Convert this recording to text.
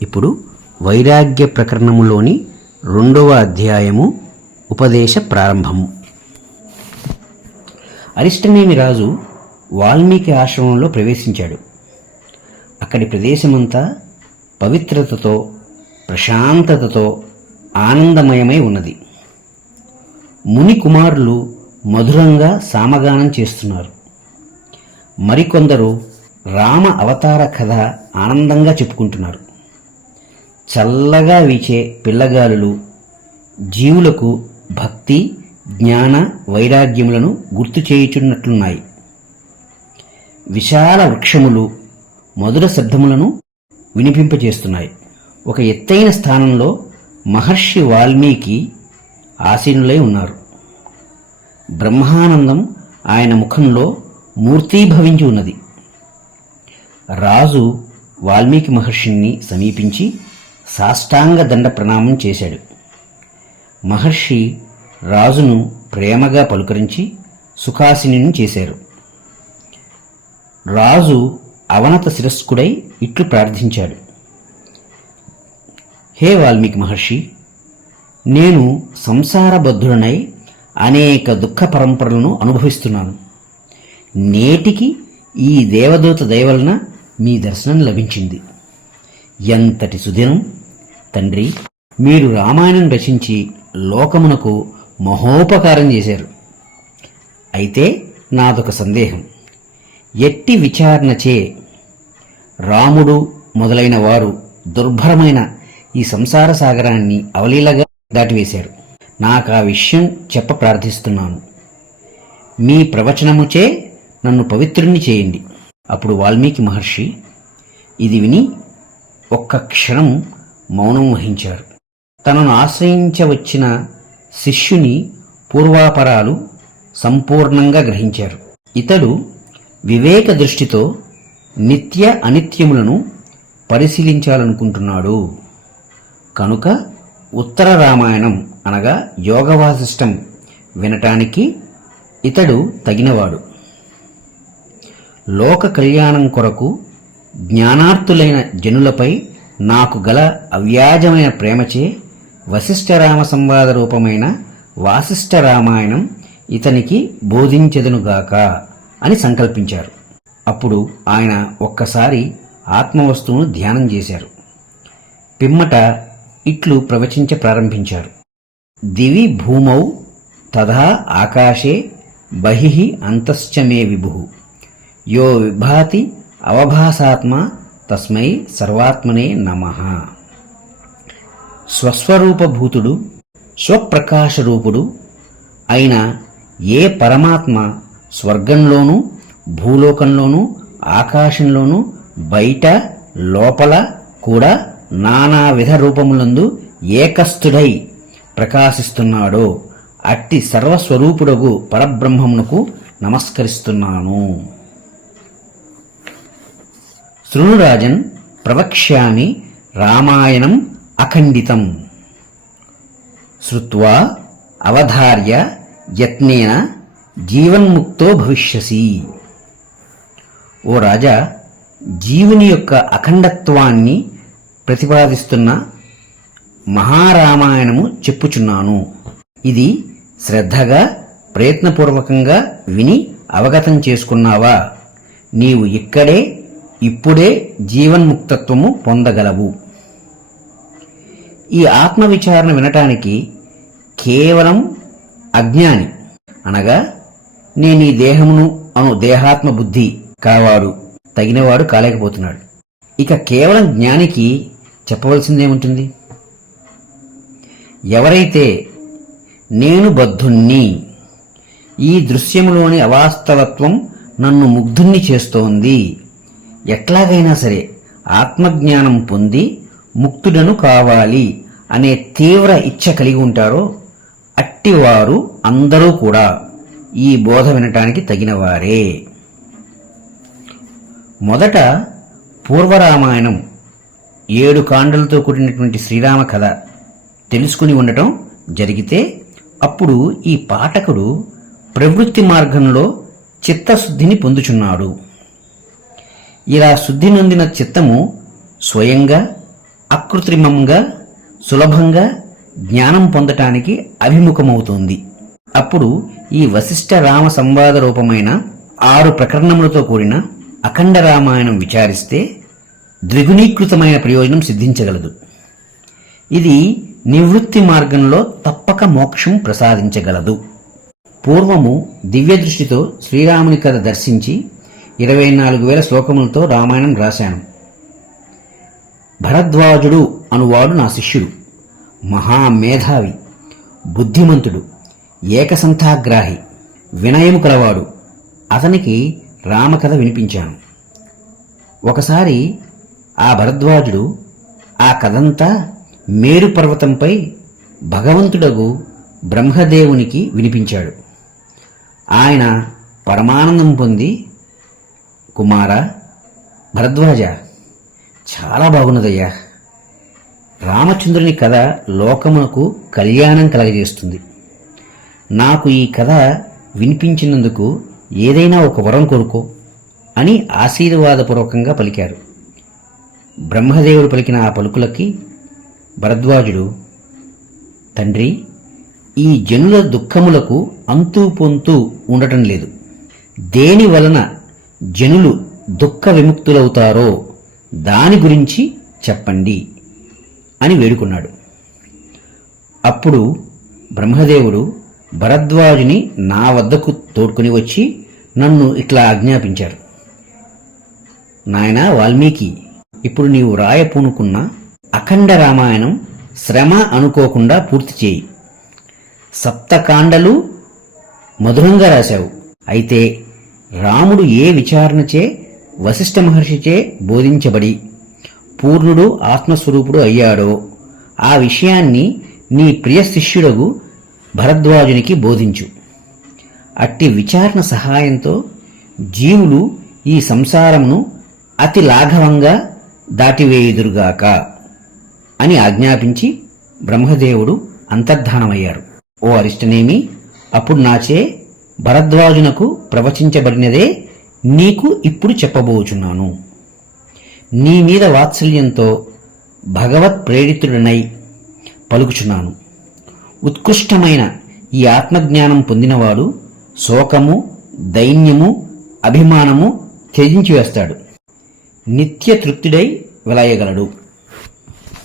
ఇప్పుడు వైరాగ్య ప్రకరణములోని 2వ అధ్యాయము ఉపదేశ ప్రారంభము. అరిష్టనేమి రాజు వాల్మీకి ఆశ్రమంలో ప్రవేశించాడు. అక్కడి ప్రదేశమంతా పవిత్రతతో, ప్రశాంతతతో ఆనందమయమై ఉన్నది. ముని కుమారులు మధురంగా సామగానం చేస్తున్నారు. మరికొందరు రామ అవతార కథ ఆనందంగా చెప్పుకుంటున్నారు. చల్లగా వీచే పిల్లగాలులు జీవులకు భక్తి, జ్ఞాన, వైరాగ్యములను గుర్తు చేయుచున్నట్లున్నాయి. విశాల వృక్షములు మధుర శబ్దములను వినిపింపజేస్తున్నాయి. ఒక ఎత్తైన స్థానంలో మహర్షి వాల్మీకి ఆసీనులై ఉన్నారు. బ్రహ్మానందం ఆయన ముఖంలో మూర్తీభవించి ఉన్నది. రాజు వాల్మీకి మహర్షిని సమీపించి సాష్టాంగ దండ ప్రణామం చేశాడు. మహర్షి రాజును ప్రేమగా పలుకరించి సుఖాసీనుని చేశారు. రాజు అవనత శిరస్కుడై ఇట్లు ప్రార్థించాడు: హే వాల్మీకి మహర్షి, నేను సంసారబద్ధుడనై అనేక దుఃఖ పరంపరలను అనుభవిస్తున్నాను. నేటికి ఈ దేవదూత దయవలన మీ దర్శనం లభించింది. ఎంతటి సుదినం తండ్రి! మీరు రామాయణం రచించి లోకమునకు మహోపకారం చేశారు. అయితే నాదొక సందేహం. ఎట్టి విచారణచే రాముడు మొదలైన వారు దుర్భరమైన ఈ సంసార సాగరాన్ని అవలీలగా దాటివేశారు. నాకు ఆ విషయం చెప్ప ప్రార్థిస్తున్నాను. మీ ప్రవచనముచే నన్ను పవిత్రుణ్ణి చేయండి. అప్పుడు వాల్మీకి మహర్షి ఇది విని ఒక్క క్షణం మౌనం వహించారు. తనను ఆశ్రయించవచ్చిన శిష్యుని పూర్వాపరాలు సంపూర్ణంగా గ్రహించారు. ఇతడు వివేక దృష్టితో నిత్య అనిత్యములను పరిశీలించాలనుకుంటున్నాడు. కనుక ఉత్తర రామాయణం అనగా యోగవాసిష్టం వినటానికి ఇతడు తగినవాడు. లోక కళ్యాణం కొరకు జ్ఞానార్థులైన జనులపై నాకు గల అవ్యాజమైన ప్రేమచే వశిష్ఠరామ సంవాద రూపమైన వాసిష్ఠ రామాయణం ఇతనికి బోధించెదనుగాక అని సంకల్పించారు. అప్పుడు ఆయన ఒక్కసారి ఆత్మవస్తువును ధ్యానం చేశారు. పిమ్మట ఇట్లు ప్రవచించ ప్రారంభించారు: దివి భూమౌ తథా ఆకాశే బహిః అంతశ్చ మే విభుః యో విభాతి అవభాసాత్మ తస్మై సర్వాత్మనే నమః. స్వస్వరూపభూతుడు, స్వప్రకాశరూపుడు అయిన ఏ పరమాత్మ స్వర్గంలోనూ, భూలోకంలోనూ, ఆకాశంలోనూ, బయట, లోపల కూడా నానావిధ రూపములందు ఏకస్థుడై ప్రకాశిస్తున్నాడో అట్టి సర్వస్వరూపుడగు పరబ్రహ్మమునకు నమస్కరిస్తున్నాను. శృణురాజన్ ప్రవక్ష్యామి రామాయణం అఖండితం శ్రుత్వా అవధార్య యత్నేన జీవన్ముక్తో భవిష్యసి. ఓ రాజా, జీవుని యొక్క అఖండత్వాన్ని ప్రతిపాదిస్తున్న మహారామాయణము చెప్పుచున్నాను. ఇది శ్రద్ధగా, ప్రయత్నపూర్వకంగా విని అవగతం చేసుకున్నావా? నీవు ఇప్పుడే జీవన్ముక్తత్వము పొందగలవు. ఈ ఆత్మవిచారణ వినటానికి కేవలం అజ్ఞాని అనగా నేను ఈ దేహమును అను దేహాత్మ బుద్ధి కావాడు తగినవాడు కాలేకపోతున్నాడు. ఇక కేవలం జ్ఞానికి చెప్పవలసిందేముంటుంది? ఎవరైతే నేను బద్ధుణ్ణి, ఈ దృశ్యములోని అవాస్తవత్వం నన్ను ముగ్ధుణ్ణి చేస్తోంది, ఎట్లాగైనా సరే ఆత్మజ్ఞానం పొంది ముక్తుడను కావాలి అనే తీవ్ర ఇచ్ఛ కలిగి ఉంటారో అట్టివారు అందరూ కూడా ఈ బోధ వినటానికి తగినవారే. మొదట పూర్వరామాయణం 7 కాండలతో కూడినటువంటి శ్రీరామ కథ తెలుసుకుని ఉండటం జరిగితే అప్పుడు ఈ పాఠకుడు ప్రవృత్తి మార్గంలో చిత్తశుద్ధిని పొందుచున్నాడు. ఇలా శుద్ధి నొందిన చిత్తము స్వయంగా అకృత్రిమంగా సులభంగా జ్ఞానం పొందటానికి అభిముఖమవుతోంది. అప్పుడు ఈ వశిష్ఠ రామ సంవాద రూపమైన 6 ప్రకరణములతో కూడిన అఖండ రామాయణం విచారిస్తే ద్విగుణీకృతమైన ప్రయోజనం సిద్ధించగలదు. ఇది నివృత్తి మార్గంలో తప్పక మోక్షం ప్రసాదించగలదు. పూర్వము దివ్య దృష్టితో శ్రీరాముని కథ దర్శించి 24,000 శ్లోకములతో రామాయణం రాశాను. భరద్వాజుడు అనువాడు నా శిష్యుడు. మహామేధావి, బుద్ధిమంతుడు, ఏకసంథాగ్రాహి, వినయము కలవాడు. అతనికి రామకథ వినిపించాను. ఒకసారి ఆ భరద్వాజుడు ఆ కథంతా మేరు పర్వతంపై భగవంతుడగు బ్రహ్మదేవునికి వినిపించాడు. ఆయన పరమానందం పొంది, కుమారా భరద్వాజ, చాలా బాగున్నదయ్యా. రామచంద్రుని కథ లోకమునకు కళ్యాణం కలగజేస్తుంది. నాకు ఈ కథ వినిపించినందుకు ఏదైనా ఒక వరం కోరుకో అని ఆశీర్వాదపూర్వకంగా పలికారు. బ్రహ్మదేవుడు పలికిన ఆ పలుకులకి భరద్వాజుడు, తండ్రి, ఈ జనుల దుఃఖములకు అంతూ పొంతూ ఉండటం లేదు. దేని వలన జనులు దుఃఖ విముక్తులవుతారో దాని గురించి చెప్పండి అని వేడుకున్నాడు. అప్పుడు బ్రహ్మదేవుడు భరద్వాజుని నా వద్దకు తోడ్కొని వచ్చి నన్ను ఇట్లా ఆజ్ఞాపించారు. నాయనా వాల్మీకి, ఇప్పుడు నీవు రాయపూనుకున్న అఖండ రామాయణం శ్రమ అనుకోకుండా పూర్తి చేయి. 7 కాండలు మధురంగా రాశావు. అయితే రాముడు ఏ విచారణచే వశిష్ఠ మహర్షిచే బోధించబడి పూర్ణుడు ఆత్మస్వరూపుడు అయ్యాడో ఆ విషయాన్ని నీ ప్రియ శిష్యుడగు భరద్వాజునికి బోధించు. అట్టి విచారణ సహాయంతో జీవులు ఈ సంసారమును అతి లాఘవంగా దాటివేయుదురుగాక అని ఆజ్ఞాపించి బ్రహ్మదేవుడు అంతర్ధానమయ్యారు. ఓ అరిష్టనేమి, అప్పుడు నాచే భరద్వాజునకు ప్రవచించబడినదే నీకు ఇప్పుడు చెప్పబోచున్నాను. నీ మీద వాత్సల్యంతో భగవత్ ప్రేరితుడనై పలుకుచున్నాను. ఉత్కృష్టమైన ఈ ఆత్మజ్ఞానం పొందినవాడు శోకము, దైన్యము, అభిమానము త్యజించి వేస్తాడు. నిత్య తృప్తుడై వెలయగలడు.